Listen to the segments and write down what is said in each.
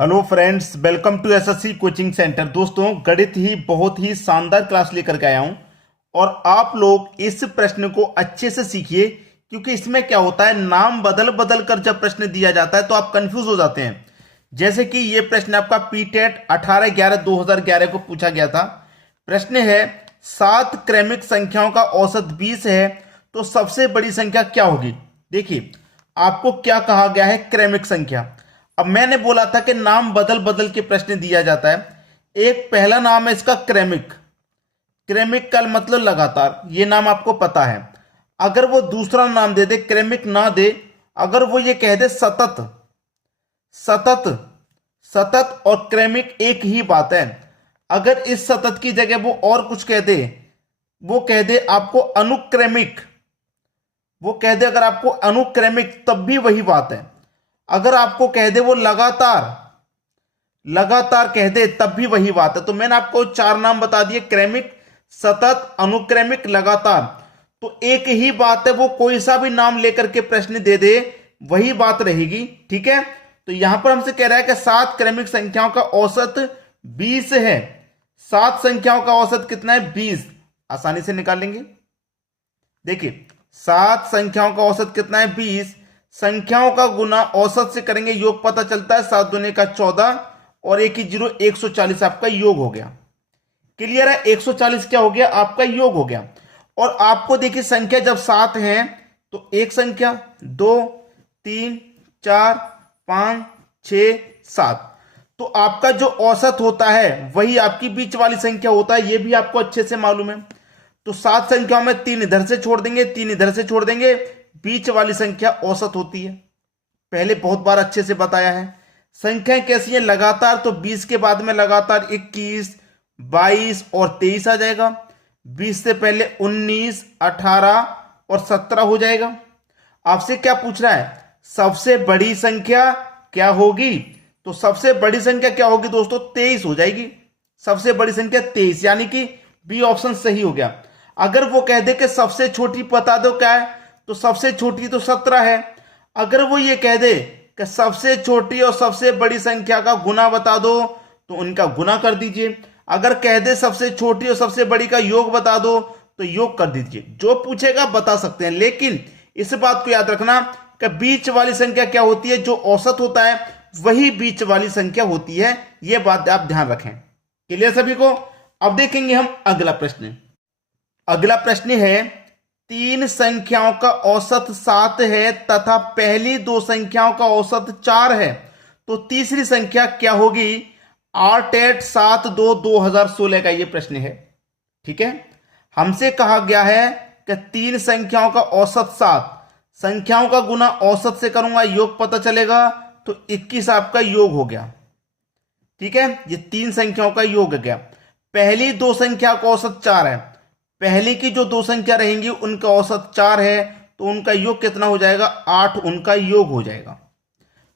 Hello friends, welcome to SSC coaching centre. दोस्तों, गणित ही बहुत ही शानदार क्लास लेकर के आया हूं और आप लोग इस प्रश्न को अच्छे से सीखिए, क्योंकि इसमें क्या होता है, नाम बदल बदल कर जब प्रश्न दिया जाता है तो आप कंफ्यूज हो जाते हैं। जैसे कि ये प्रश्न आपका पीटेट 18/11/2011 को पूछा गया था। प्रश्न है, 7 क्रमिक संख्याओं का औसत 20 है तो सबसे बड़ी संख्या क्या होगी। देखिए, आपको क्या कहा गया है, क्रमिक संख्या। अब मैंने बोला था कि नाम बदल बदल के प्रश्न दिया जाता है। एक पहला नाम है इसका क्रमिक। क्रमिक का मतलब लगातार, ये नाम आपको पता है। अगर वो दूसरा नाम दे दे, क्रमिक ना दे, अगर वो ये कह दे सतत, सतत, सतत और क्रमिक एक ही बात है। अगर इस सतत की जगह वो और कुछ कह दे, वो कह दे आपको अनुक्रमिक, वो कह दे अगर आपको अनुक्रमिक, तब भी वही बात है। अगर आपको कह दे वो लगातार, लगातार कह दे, तब भी वही बात है। तो मैंने आपको 4 नाम बता दिए, क्रमिक, सतत, अनुक्रमिक, लगातार। तो एक ही बात है, वो कोई सा भी नाम लेकर के प्रश्न दे दे, वही बात रहेगी। ठीक है, तो यहां पर हमसे कह रहा है कि 7 क्रमिक संख्याओं का औसत 20 है। 7 संख्याओं का औसत कितना है, 20। आसानी से निकाल लेंगे। देखिए, 7 संख्याओं का औसत कितना है, 20। संख्याओं का गुना औसत से करेंगे, योग पता चलता है, 7 दूनी का 14 और 1 की 0, 140 आपका योग हो गया। क्लियर है, 140 क्या हो गया, आपका योग हो गया। और आपको देखिए, संख्या जब 7 है तो एक संख्या, 2, 3, 4, 5, 6, 7, तो आपका जो औसत होता है वही आपकी बीच वाली संख्या होता है। यह भी आपको अच्छे से मालूम है। तो 7 संख्याओं में 3 इधर से छोड़ देंगे, 3 इधर से छोड़ देंगे, बीच वाली संख्या औसत होती है। पहले बहुत बार अच्छे से बताया है। संख्याएं कैसी है, लगातार, तो 20 के बाद में लगातार 21, 22 और 23 आ जाएगा। 20 से पहले 19, 18 और 17 हो जाएगा। आपसे क्या पूछ रहा है, सबसे बड़ी संख्या क्या होगी। तो सबसे बड़ी संख्या क्या होगी दोस्तों, 23 हो जाएगी। सबसे बड़ी संख्या 23, यानी कि बी ऑप्शन सही हो गया। अगर वो कह दे कि सबसे छोटी बता दो क्या है, तो सबसे छोटी तो 17 है। अगर वो ये कह दे कि सबसे छोटी और सबसे बड़ी संख्या का गुना बता दो, तो उनका गुना कर दीजिए। अगर कह दे सबसे छोटी और सबसे बड़ी का योग बता दो, तो योग कर दीजिए। जो पूछेगा बता सकते हैं, लेकिन इस बात को याद रखना कि बीच वाली संख्या क्या होती है, जो औसत होता है वही बीच वाली संख्या होती है। यह बात आप ध्यान रखें। क्लियर सभी को। अब देखेंगे हम अगला प्रश्न। अगला प्रश्न है, 3 संख्याओं का औसत 7 है तथा पहली 2 संख्याओं का औसत 4 है, तो तीसरी संख्या क्या होगी। 8/8/7/2/2016 का यह प्रश्न है। ठीक है, हमसे कहा गया है कि 3 संख्याओं का औसत 7, संख्याओं का गुना औसत से करूंगा, योग पता चलेगा, तो 21 आपका योग हो गया। ठीक है, ये 3 संख्याओं का योग हो गया। पहली 2 संख्या का औसत 4 है। पहले की जो 2 संख्या रहेंगी उनका औसत 4 है, तो उनका योग कितना हो जाएगा, 8 उनका योग हो जाएगा।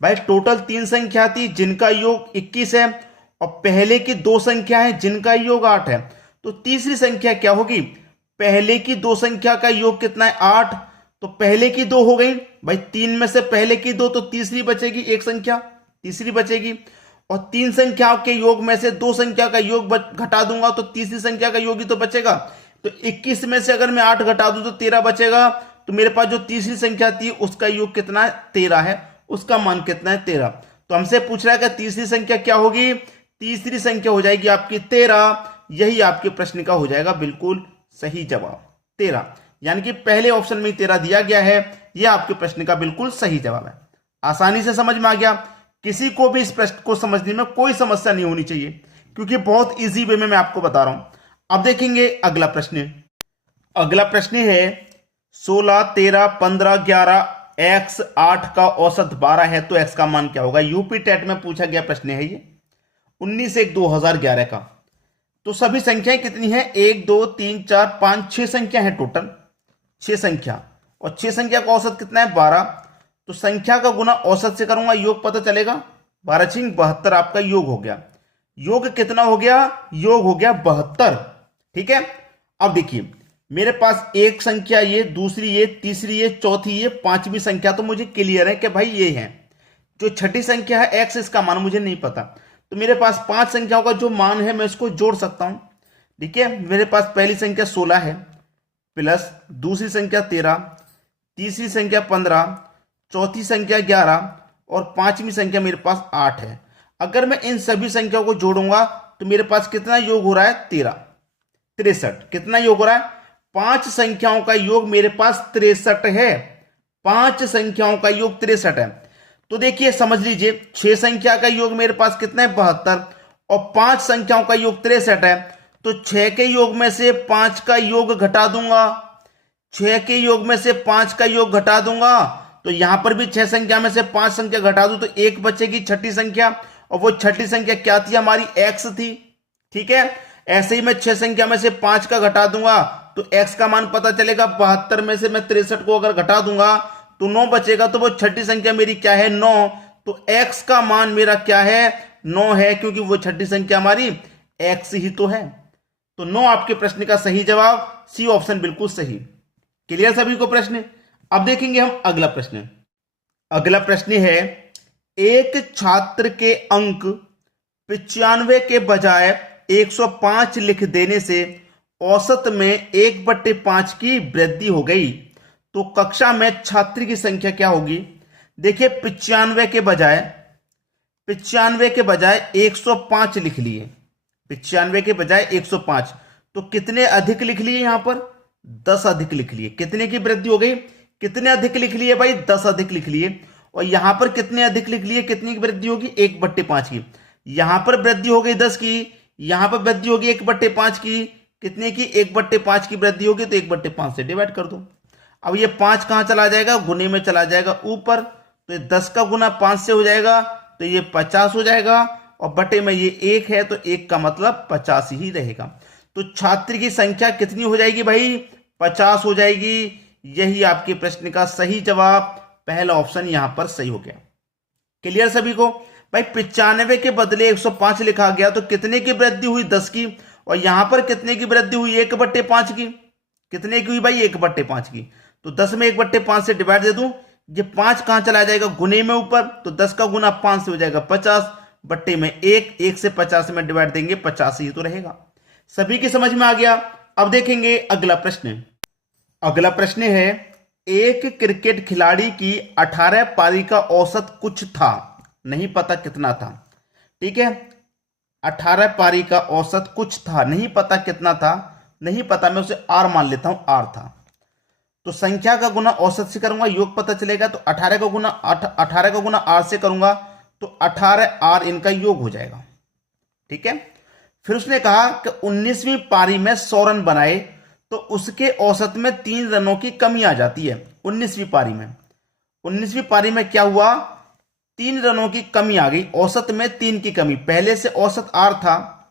भाई, टोटल 3 संख्या थी जिनका योग 21 है, और पहले की 2 संख्या है जिनका योग 8 है। तो तीसरी संख्या क्या होगी, पहले की 2 संख्या का योग कितना है, 8, तो पहले की 2 हो गई। भाई, 3 में से पहले की 2, तो तीसरी बचेगी, एक संख्या तीसरी बचेगी। और 3 संख्याओं के योग में से 2 संख्या का योग घटा दूंगा, तो तीसरी संख्या का योग ही तो बचेगा। तो 21 में से अगर मैं 8 घटा दूं तो 13 बचेगा। तो मेरे पास जो तीसरी संख्या थी उसका योग कितना है, 13 है, उसका मान कितना है, 13। तो हमसे पूछ रहा है कि तीसरी संख्या क्या होगी। तीसरी संख्या हो जाएगी आपकी 13। यही आपके प्रश्न का हो जाएगा बिल्कुल सही जवाब, 13। यानी कि पहले ऑप्शन में 13 दिया गया है। यह आपके प्रश्न का बिल्कुल सही जवाब है। आसानी से समझ में आ गया। किसी को भी इस प्रश्न को समझने में कोई समस्या नहीं होनी चाहिए, क्योंकि बहुत इजी वे में मैं आपको बता रहा हूं। अब देखेंगे अगला प्रश्न। अगला प्रश्न है, 16, 13, 15, 11, x 8 का औसत 12 है, तो x का मान क्या होगा। यूपी टेट में पूछा गया प्रश्न है ये, 19/1/2011 का। तो सभी संख्याएं कितनी है, 1, 2, 3, 4, 5, 6 संख्या है टोटल, 6 संख्या, और 6 संख्या का औसत कितना है, 12। तो संख्या का गुना औसत से करूंगा, योग पता चलेगा, 12 × 72 आपका योग हो गया। योग कितना हो गया, योग हो गया 72। ठीक है, अब देखिए, मेरे पास एक संख्या ये, दूसरी ये, तीसरी ये, चौथी ये, 5वीं संख्या तो मुझे क्लियर है कि भाई ये है। जो छठी संख्या है एक्स, इसका मान मुझे नहीं पता, तो मेरे पास 5 संख्याओं का जो मान है मैं इसको जोड़ सकता हूं। ठीक है, मेरे पास पहली संख्या 16 है, प्लस दूसरी संख्या 13, तीसरी संख्या 15, चौथी संख्या 11 और पांचवी संख्या मेरे पास 8 है। अगर मैं इन सभी संख्याओं को जोड़ूंगा तो मेरे पास कितना योग हो रहा है? 13, 63। कितना योग हो रहा है? 5 संख्याओं का योग मेरे पास 63 है। 5 संख्याओं का योग 63 है। तो देखिए समझ लीजिए, 6 संख्या का योग मेरे पास कितना है? 72, और 5 संख्याओं का योग 63 है। तो 6 के योग में से 5 का योग घटा दूंगा, 6 के योग में से 5 का योग घटा दूंगा, तो यहां पर भी 6 संख्या में से 5 संख्या घटा दूं तो एक बचेगी छठी संख्या, और वो छठी संख्या क्या थी? हमारी एक्स थी। ठीक है, ऐसे ही मैं 6 संख्या में से 5 का घटा दूंगा तो एक्स का मान पता चलेगा। 72 में से मैं 63 को अगर घटा दूंगा तो 9 बचेगा, तो वो छठी संख्या मेरी क्या है? 9। तो एक्स का मान मेरा क्या है? 9 है, क्योंकि वो छठी संख्या हमारी एक्स ही तो है। तो 9 आपके प्रश्न का सही जवाब, सी ऑप्शन बिल्कुल सही। क्लियर सभी को प्रश्न? अब देखेंगे हम अगला प्रश्न। अगला प्रश्न है, एक छात्र के अंक 95 के बजाय 105 लिख देने से औसत में 1/5 की वृद्धि हो गई, तो कक्षा में छात्र की संख्या क्या होगी? देखिए 95 के बजाय 105 लिख लिए, 95 के बजाय 105, तो कितने अधिक लिख लिए? यहां पर 10 अधिक लिख लिए। कितने की वृद्धि हो गई? कितने अधिक लिख लिए भाई? 10 अधिक लिख लिए। और यहां पर कितने अधिक लिख लिए? कितनी की वृद्धि होगी? 1/5 की। यहां पर वृद्धि हो गई 10 की, यहां पर वृद्धि होगी 1/5 की। कितने की? 1/5 की वृद्धि होगी, तो 1/5 से डिवाइड कर दो। अब ये 5 कहां चला जाएगा? गुने में चला जाएगा ऊपर, तो ये 10 का गुना 5 से हो जाएगा, तो ये 50 हो जाएगा, और बटे में ये 1 है, तो 1 का मतलब 50 ही रहेगा। तो छात्र की संख्या कितनी हो जाएगी भाई? 50 हो जाएगी। यही आपके प्रश्न का सही जवाब, पहला ऑप्शन यहां पर सही हो गया। क्लियर सभी को? भाई 95 के बदले 105 लिखा गया, तो कितने की वृद्धि हुई? 10 की। और यहां पर कितने की वृद्धि हुई? 1/5 की। कितने की हुई भाई? 1/5 की। तो 10 में 1/5 से डिवाइड दे दूं, ये 5 कहां चला जाएगा? गुने में ऊपर, तो 10 का गुना 5 से हो जाएगा 50, बट्टे में 1, 1 से 50 में डिवाइड देंगे, 50 ही तो रहेगा। सभी की समझ में आ गया? अब देखेंगे अगला प्रश्न। अगला प्रश्न है, एक क्रिकेट खिलाड़ी की 18 पारी का औसत कुछ था, नहीं पता कितना था। ठीक है, 18 पारी का औसत कुछ था, नहीं पता कितना था, नहीं पता, मैं उसे आर मान लेता हूं, आर था। तो संख्या का गुना औसत से करूंगा, योग पता चलेगा, तो 18 का गुना आर से करूंगा तो 18 आर इनका योग हो जाएगा। ठीक है, फिर उसने कहा कि 19वीं पारी में 100 रन बनाए तो उसके औसत में 3 रनों की कमी आ जाती है। 19वीं पारी में क्या हुआ? 3 रनों की कमी आ गई, औसत में 3 की कमी। पहले से औसत आर था,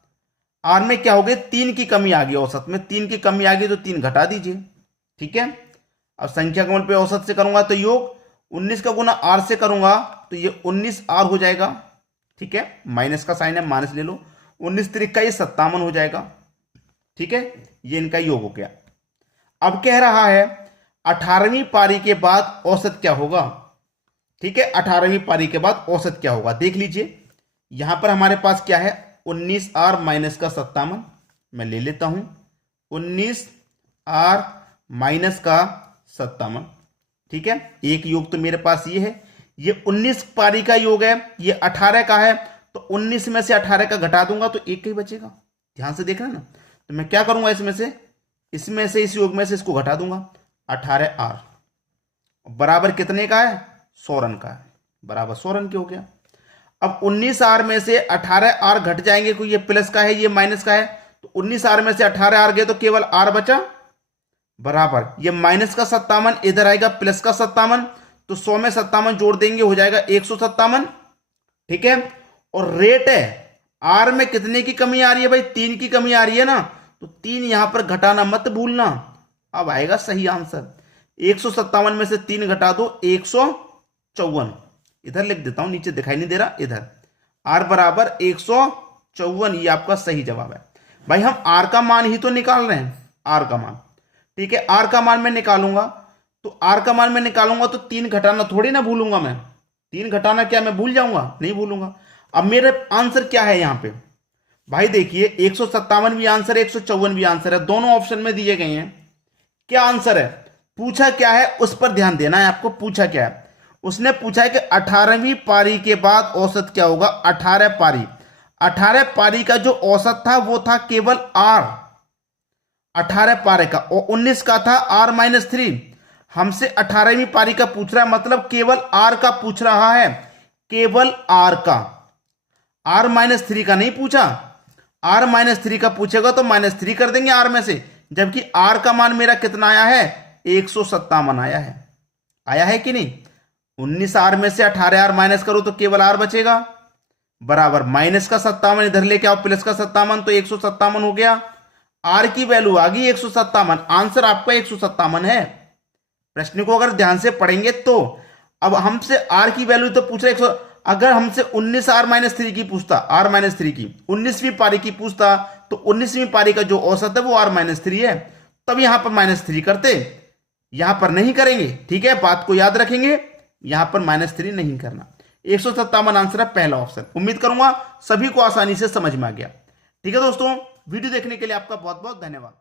आर में क्या हो गई? 3 की कमी आ गई, औसत में 3 की कमी आ गई, तो 3 घटा दीजिए। ठीक है, अब संख्या कमल पे औसत से करूंगा तो योग, 19 का गुना आर से करूंगा तो ये 19 आर हो जाएगा। ठीक है, माइनस का साइन है, माइनस ले लो, 19 त्रिक का ये 57 हो जाएगा। ठीक है, ये इनका योग हो गया। अब कह रहा है 18वीं पारी के बाद औसत क्या होगा? ठीक है, 18वीं पारी के बाद औसत क्या होगा देख लीजिए। यहां पर हमारे पास क्या है? 19 आर माइनस का 57, मैं ले लेता हूं 19 आर माइनस का 57। ठीक है, एक योग तो मेरे पास ये है, ये 19 पारी का योग है, ये 18 का है, तो 19 में से 18 का घटा दूंगा तो एक ही बचेगा। ध्यान से देखना ना, तो मैं क्या करूंगा? इसमें से इस योग में से इसको घटा दूंगा। 18 आर बराबर कितने का है? 100 रन का है, बराबर 100 रन के हो गया। अब 19 आर में से 18 आर घट जाएंगे, कोई ये प्लस का है, ये माइनस का है, तो 19 आर में से 18 आर गए तो केवल आर बचा, बराबर ये माइनस का 57 इधर आएगा, प्लस का 57, तो 100 में 57 जोड़ देंगे, हो जाएगा 157। ठीक है, और रेट है आर में कितने की कमी आ रही है भाई? 3 की कमी आ रही है ना, तो 3 यहां पर घटाना मत भूलना। अब आएगा सही आंसर, 157 में से 3 घटा दो 154, इधर लिख देता हूं, नीचे दिखाई नहीं दे रहा, इधर आर बराबर 154, ये आपका सही जवाब है। भाई हम आर का मान ही तो निकाल रहे हैं, आर का मान। ठीक है, आर का मान मैं निकालूंगा, तो आर का मान मैं निकालूंगा तो 3 घटाना थोड़ी ना भूलूंगा मैं। 3 घटाना क्या मैं भूल जाऊंगा? नहीं भूलूंगा। अब मेरे आंसर क्या है यहां पे भाई? देखिए 157 भी आंसर है, 154 भी आंसर है, दोनों ऑप्शन में दिए गए हैं। क्या आंसर है, पूछा क्या है उस पर ध्यान देना है आपको। पूछा क्या है, उसने पूछा है कि 18वीं पारी के बाद औसत क्या होगा। 18 पारी, 18 पारी का जो औसत था वो था केवल आर, 18 पारी का, और 19 का था R-3। हमसे 18वीं पारी का पूछ रहा है, मतलब केवल आर का पूछ रहा है, केवल आर का, R-3 का नहीं पूछा। R-3 का पूछेगा तो -3 कर देंगे आर में से, जबकि आर का मान मेरा कितना आया है, 157 आया है। आया है कि नहीं? 19 आर में से 18 आर माइनस करो तो केवल आर बचेगा, बराबर माइनस का 57 इधर लेके आओ, प्लस का 57, तो 157 हो गया। आर की वैल्यू आ गई 157, आंसर आपका 157 है। प्रश्न को अगर ध्यान से पढ़ेंगे तो अब हमसे आर की वैल्यू तो पूछ रहे 100, अगर हमसे 19 R-3 की पूछता, R-3 की 19वीं पारी की पूछता, तो 19वीं पारी का जो औसत है वो R-3 है, तब यहां पर -3 करते, यहां पर नहीं करेंगे। ठीक है, बात को याद रखेंगे, यहां पर -3 नहीं करना। 157 आंसर है पहला ऑप्शन। उम्मीद करूंगा सभी को आसानी से समझ में आ गया। ठीक है दोस्तों, वीडियो देखने के लिए आपका बहुत बहुत धन्यवाद।